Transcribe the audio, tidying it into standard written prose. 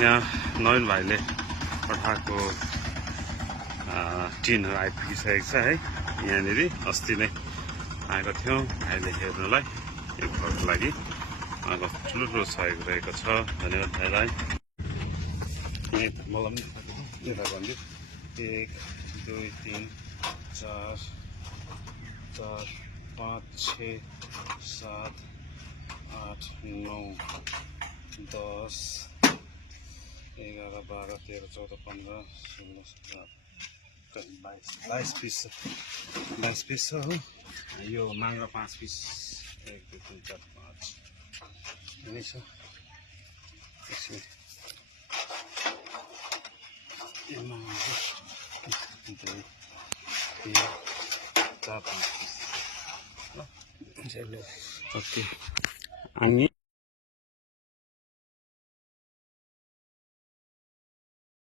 यहाँ नवीन भाइले पठाएको टिनहरू आइपुगिसकेको छ है। यहाँनिर अस्ति नै आएको थियौँ भाइले हेर्नलाई, यो घरको लागि उहाँको ठुलो सहयोग रहेको छ। धन्यवाद भाइलाई। मलाई पनि यता भन्दै 1 2 3 4 5 6 7 8 9 10 11 12 13 14 15 16 17 22 पिस छ हो। यो माङ्रा 5 पिस 1 2 3 4 5 यही छ। ओके हामी